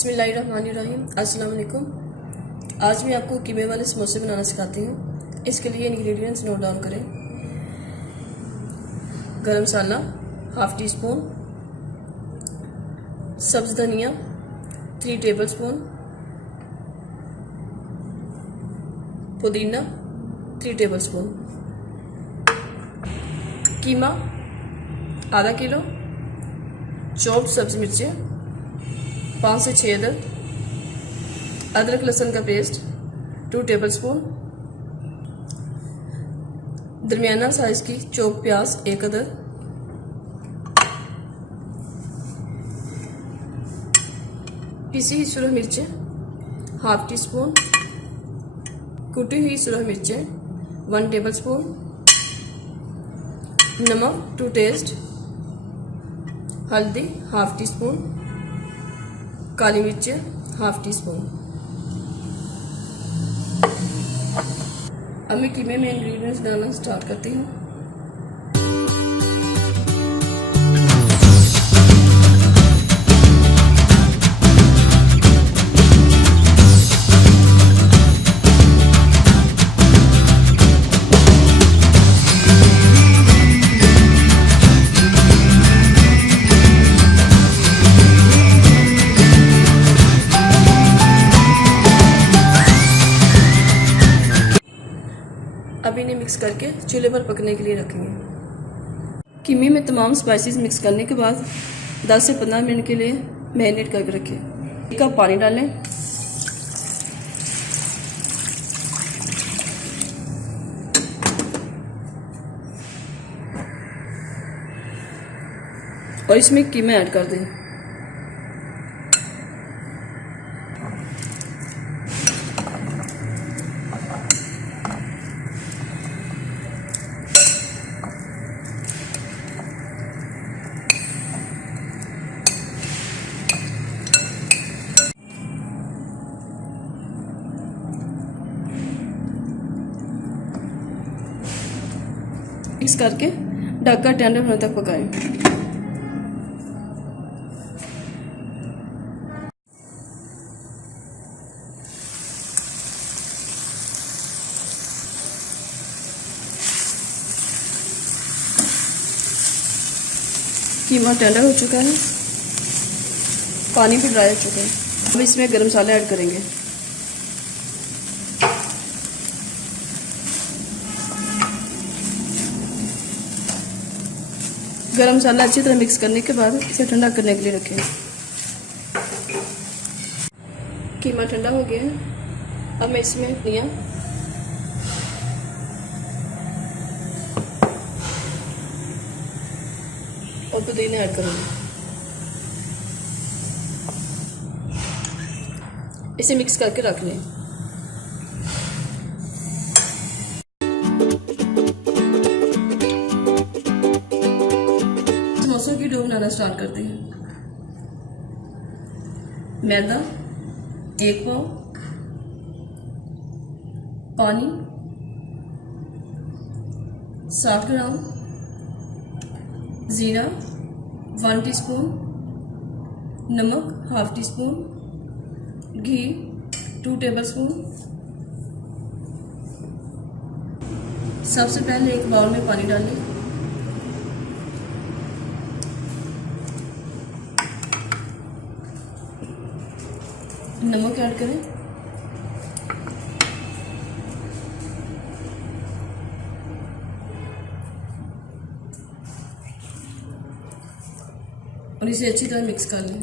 बिस्मिल्लाहिर्रहमानिर्रहीम। अस्सलाम वालेकुम। आज मैं आपको कीमे वाले समोसे बनाना सिखाती हूँ। इसके लिए इंग्रेडिएंट्स नोट डाउन करें। गरम मसाला हाफ टी स्पून, सब्ज़ धनिया 3 टेबल स्पून, पुदीना 3 टेबल स्पून, कीमा आधा किलो, चॉप्ड सब्ज़ मिर्चें 5 से 6 अदद, अदरक लहसुन का पेस्ट 2 टेबल स्पून, दरमियाना साइज की चॉप प्याज 1 अदद, पिसी हुई सुरख मिर्चें हाफ टी स्पून, कुटी हुई सुरख मिर्चें 1 टेबल स्पून, नमक टू टेस्ट, हल्दी हाफ टी स्पून, काली मिर्चें हाफ टी स्पून। अब मैं कीमे में इंग्रेडिएंट्स डालना स्टार्ट करती हूँ। अब इन्हें मिक्स करके चूल्हे पर पकने के लिए रखेंगे। कीमे में तमाम स्पाइसेस मिक्स करने के बाद 10 से 15 मिनट के लिए मैरिनेट करके रखें। 1 कप पानी डालें, और इसमें कीमा ऐड कर दें। मिक्स करके ढककर टेंडर होने तक पकाएं। कीमा टेंडर हो चुका है, पानी भी ड्राई हो चुका है। अब इसमें गरम मसाला ऐड करेंगे। गरम मसाला अच्छी तरह मिक्स करने के बाद इसे ठंडा करने के लिए रखें। कीमा ठंडा हो गया है। अब मैं इसमें धनिया और पुदीना ऐड करूँगी। इसे मिक्स करके रख लें। समोसों की डो बनाना स्टार्ट करते हैं। मैदा 1 पाव, पानी 60 ग्राम, जीरा 1 टीस्पून, नमक हाफ टी स्पून, घी 2 टेबल स्पून। सबसे पहले एक बाउल में पानी डालें, नमक ऐड करें, और इसे अच्छी तरह मिक्स कर लें।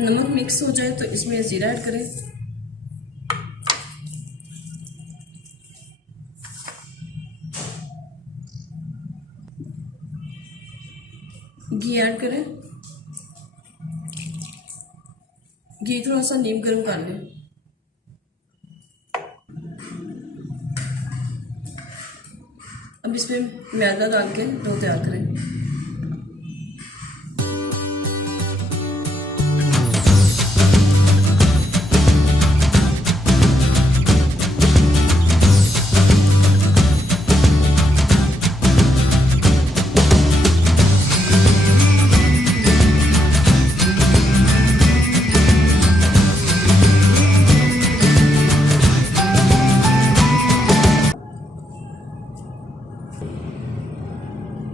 नमक मिक्स हो जाए तो इसमें जीरा ऐड करें, घी ऐड करें, घी थोड़ा सा नीम गर्म कर लें। अब इसमें मैदा डाल के डो तैयार करें।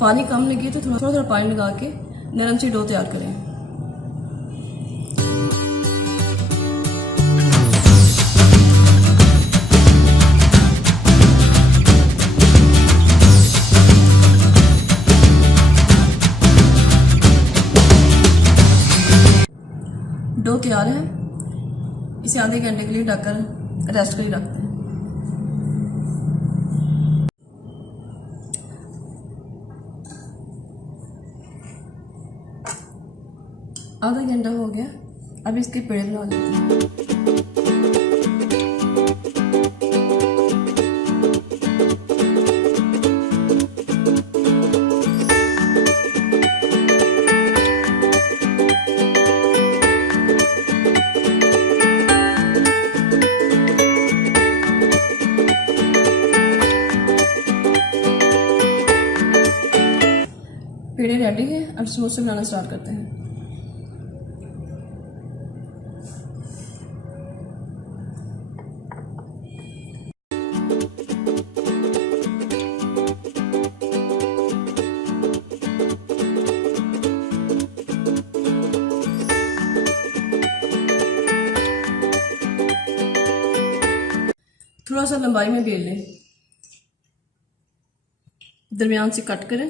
पानी कम लगे तो थोड़ा थोड़ा पानी लगा के नरम सी डो तैयार करें। डो तैयार है, इसे आधे घंटे के लिए ढककर रेस्ट के लिए रखते हैं। आधा घंटा हो गया, अब इसके पेड़े बना लेते हैं। पेड़े रेडी है, अब समोसे बनाना स्टार्ट करते हैं। थोड़ा सा लंबाई में बेल लें, दरमियान से कट करें।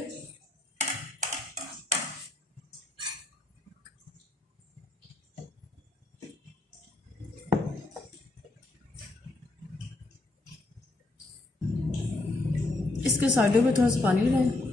इसके साइडों पे थोड़ा सा पानी लगाएं।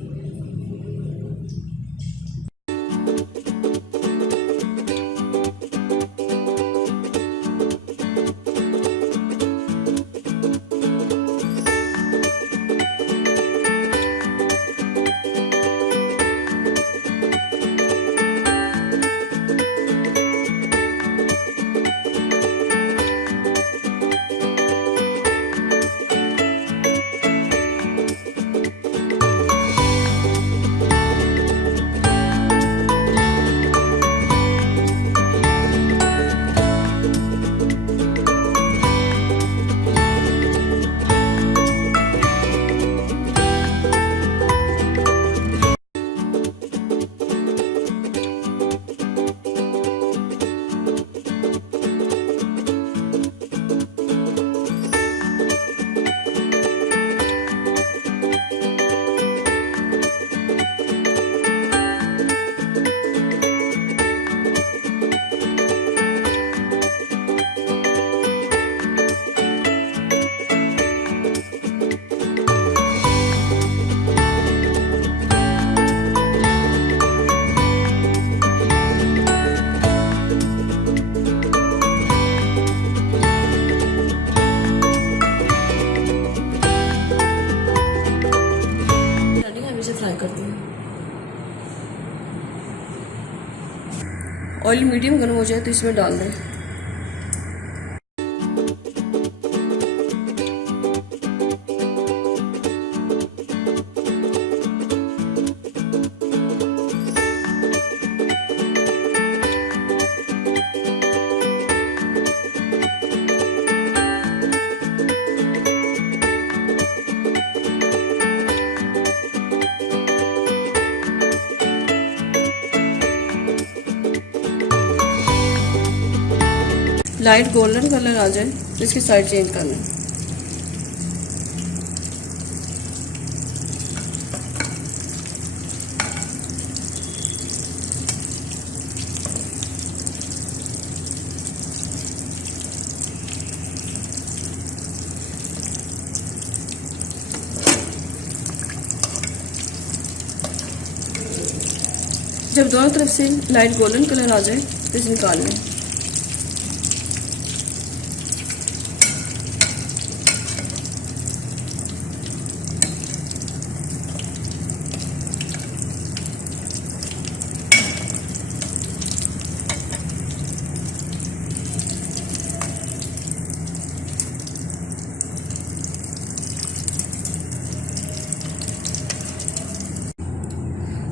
ऑयल मीडियम गर्म हो जाए तो इसमें डाल दें। लाइट गोल्डन कलर आ जाए तो इसकी साइड चेंज कर लें। जब दोनों तरफ से लाइट गोल्डन कलर आ जाए तो इसे निकाल लें।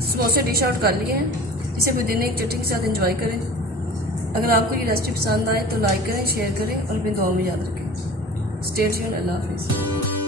समोसे डिश आउट कर लिए हैं, इसे पुदीने की चटनी के साथ एंजॉय करें। अगर आपको ये रेसिपी पसंद आए तो लाइक करें, शेयर करें और अपनी दुआ में याद रखें। स्टे ट्यून्ड, अल्लाह हाफिज़।